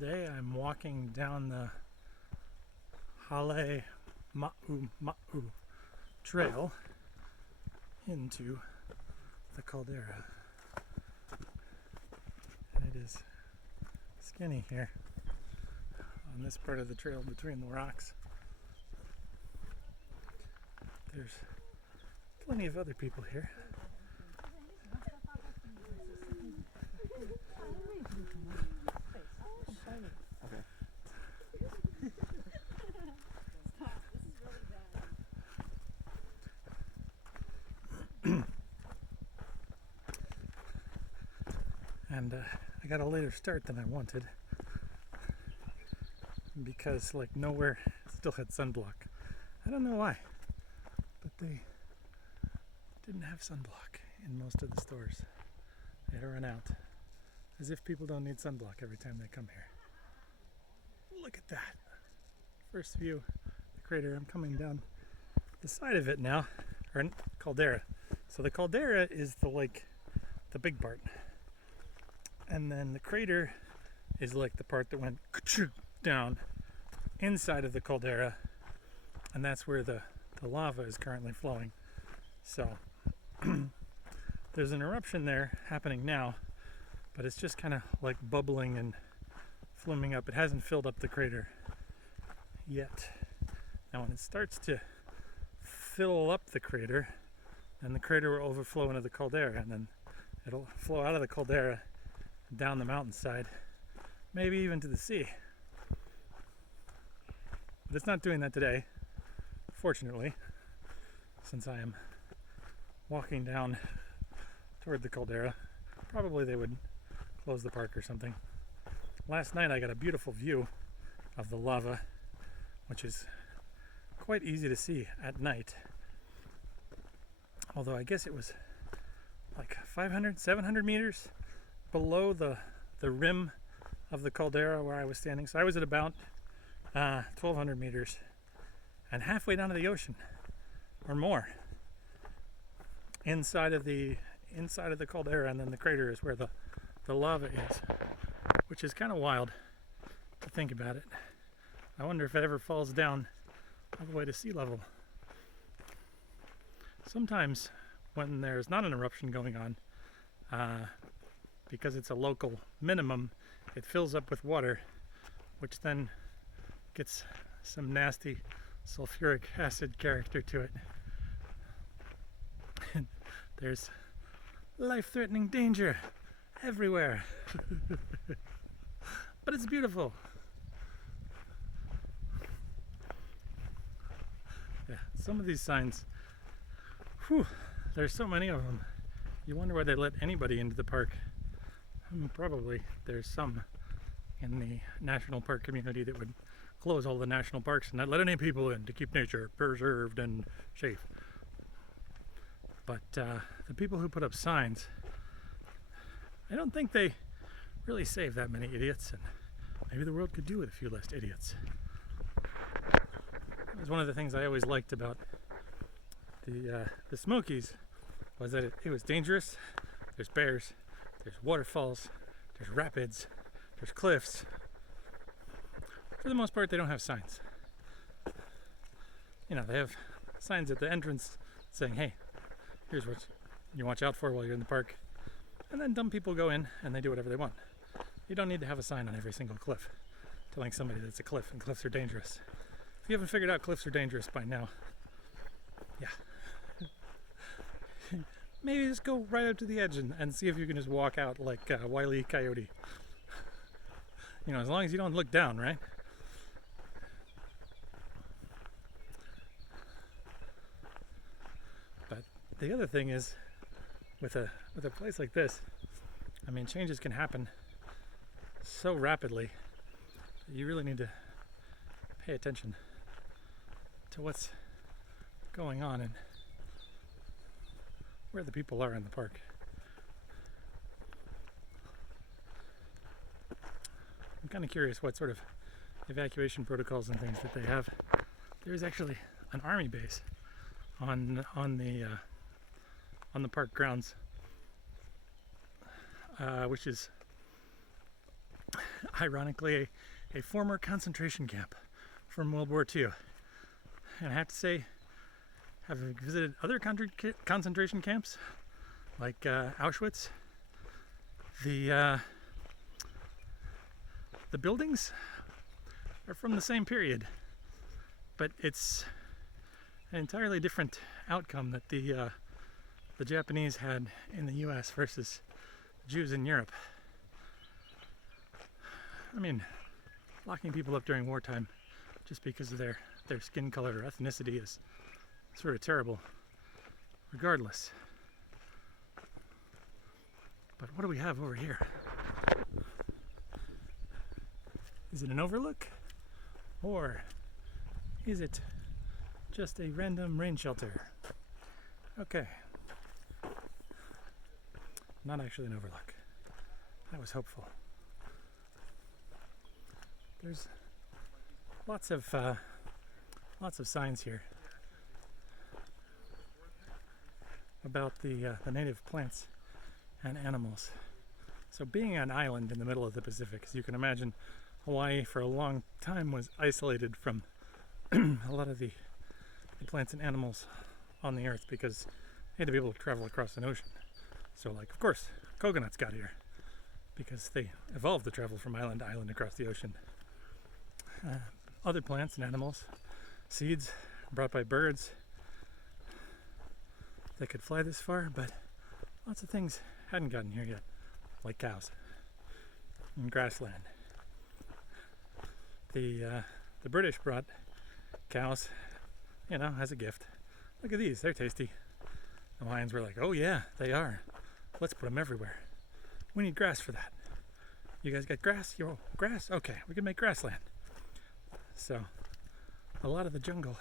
Today I'm walking down the Hale Ma'u trail into the caldera. And it is skinny here on this part of the trail between the rocks. There's plenty of other people here. And I got a later start than I wanted because nowhere still had sunblock. I don't know why, but they didn't have sunblock in most of the stores. They had run out, as if people don't need sunblock every time they come here. Look at that. First view of the crater. I'm coming down the side of it now, or caldera. So the caldera is the big part. And then the crater is the part that went down inside of the caldera, and that's where the lava is currently flowing. So there's an eruption there happening now, but it's just kind of bubbling and fluming up. It hasn't filled up the crater yet. Now when it starts to fill up the crater, then the crater will overflow into the caldera, and then it'll flow out of the caldera down the mountainside, maybe even to the sea. But it's not doing that today, fortunately, since I am walking down toward the caldera. Probably they would close the park or something. Last night I got a beautiful view of the lava, which is quite easy to see at night. Although I guess it was 500, 700 meters below the rim of the caldera where I was standing. So I was at about 1,200 meters and halfway down to the ocean or more inside of the caldera, and then the crater is where the lava is, which is kind of wild to think about it. I wonder if it ever falls down all the way to sea level. Sometimes when there's not an eruption going on, because it's a local minimum, it fills up with water, which then gets some nasty sulfuric acid character to it. And there's life-threatening danger everywhere. But it's beautiful. Yeah, some of these signs, there's so many of them. You wonder why they let anybody into the park. Probably there's some in the national park community that would close all the national parks and not let any people in to keep nature preserved and safe. But the people who put up signs, I don't think they really save that many idiots, and maybe the world could do with a few less idiots. That was one of the things I always liked about the Smokies, was that it was dangerous. There's bears, there's waterfalls, there's rapids, there's cliffs. For the most part, they don't have signs. They have signs at the entrance saying, hey, here's what you watch out for while you're in the park. And then dumb people go in and they do whatever they want. You don't need to have a sign on every single cliff telling somebody that it's a cliff and cliffs are dangerous. If you haven't figured out cliffs are dangerous by now, yeah. Maybe just go right up to the edge and see if you can just walk out like Wile E. Coyote. As long as you don't look down, right? But the other thing is, with a place like this, changes can happen so rapidly that you really need to pay attention to what's going on and where the people are in the park. I'm kind of curious what sort of evacuation protocols and things that they have. There's actually an army base on the park grounds, which is ironically, a former concentration camp from World War II. And I have to say, having visited other concentration camps, like Auschwitz, the buildings are from the same period, but it's an entirely different outcome that the Japanese had in the U.S. versus Jews in Europe. I mean, locking people up during wartime just because of their skin color or ethnicity is sort of terrible, regardless. But what do we have over here? Is it an overlook? Or is it just a random rain shelter? Okay. Not actually an overlook. That was hopeful. There's lots of signs here about the native plants and animals. So being an island in the middle of the Pacific, as you can imagine, Hawaii for a long time was isolated from a lot of the plants and animals on the earth because they had to be able to travel across an ocean. So, like, of course, coconuts got here because they evolved to travel from island to island across the ocean. Other plants and animals, seeds brought by birds that could fly this far, but lots of things hadn't gotten here yet, like cows and grassland. The British brought cows, as a gift. Look at these, they're tasty. The Hawaiians were like, oh yeah, they are. Let's put them everywhere. We need grass for that. You guys got grass? Grass? Okay, we can make grassland. So, a lot of the jungle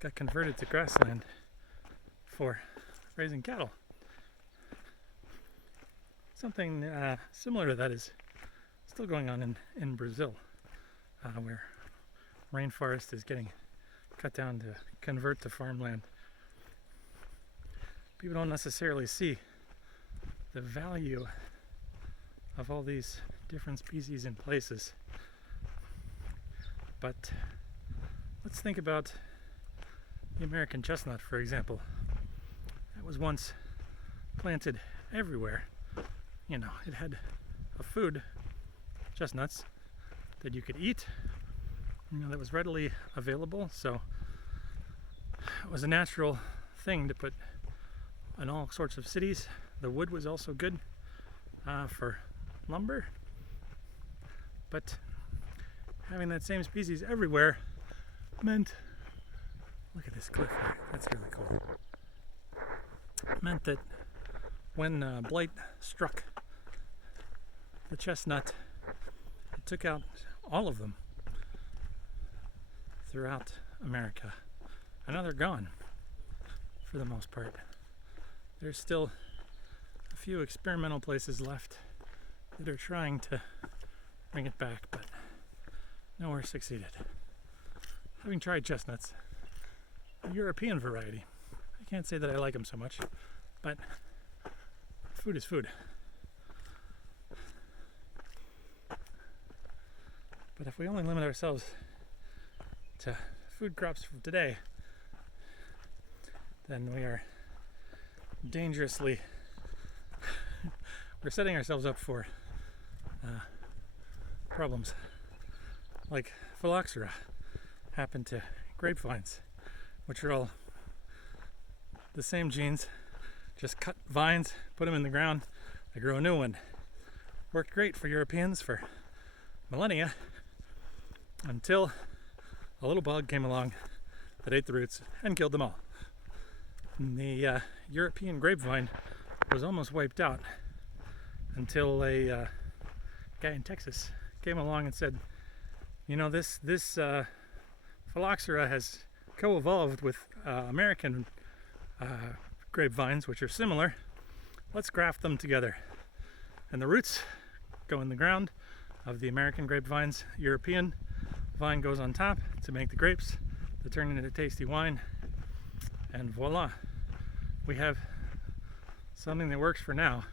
got converted to grassland for raising cattle. Something similar to that is still going on in Brazil, where rainforest is getting cut down to convert to farmland. People don't necessarily see the value of all these different species and places. But let's think about the American chestnut, for example. It was once planted everywhere. It had a food, chestnuts, that you could eat, that was readily available. So it was a natural thing to put in all sorts of cities. The wood was also good for lumber. But having that same species everywhere meant, look at this cliff here, that's really cool. Meant that when blight struck the chestnut, it took out all of them throughout America. And now they're gone for the most part. There's still a few experimental places left that are trying to bring it back, but nowhere succeeded. Having tried chestnuts, a European variety, I can't say that I like them so much, but food is food. But if we only limit ourselves to food crops from today, then we are dangerously we're setting ourselves up for problems like phylloxera happen to grapevines, which are all the same genes, just cut vines, put them in the ground, they grow a new one. Worked great for Europeans for millennia until a little bug came along that ate the roots and killed them all. And the European grapevine was almost wiped out until a guy in Texas came along and said, this phylloxera has co-evolved with American grapevines, which are similar. Let's graft them together. And the roots go in the ground of the American grapevines. European vine goes on top to make the grapes that turn into tasty wine. And voila, we have something that works for now,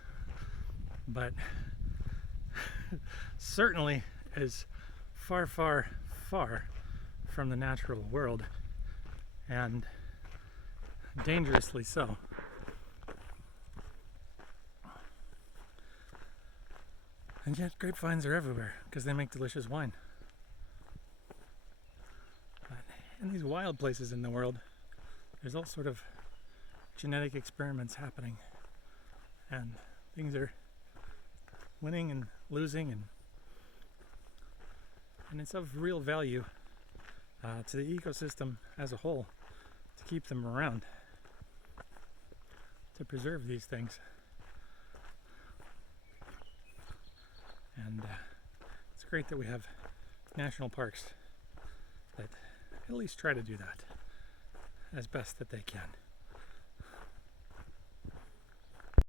but certainly is far, far, far from the natural world, and dangerously so. And yet grapevines are everywhere because they make delicious wine. But in these wild places in the world, there's all sort of genetic experiments happening, and things are winning and losing, and it's of real value to the ecosystem as a whole to keep them around, to preserve these things. And it's great that we have national parks that at least try to do that as best that they can.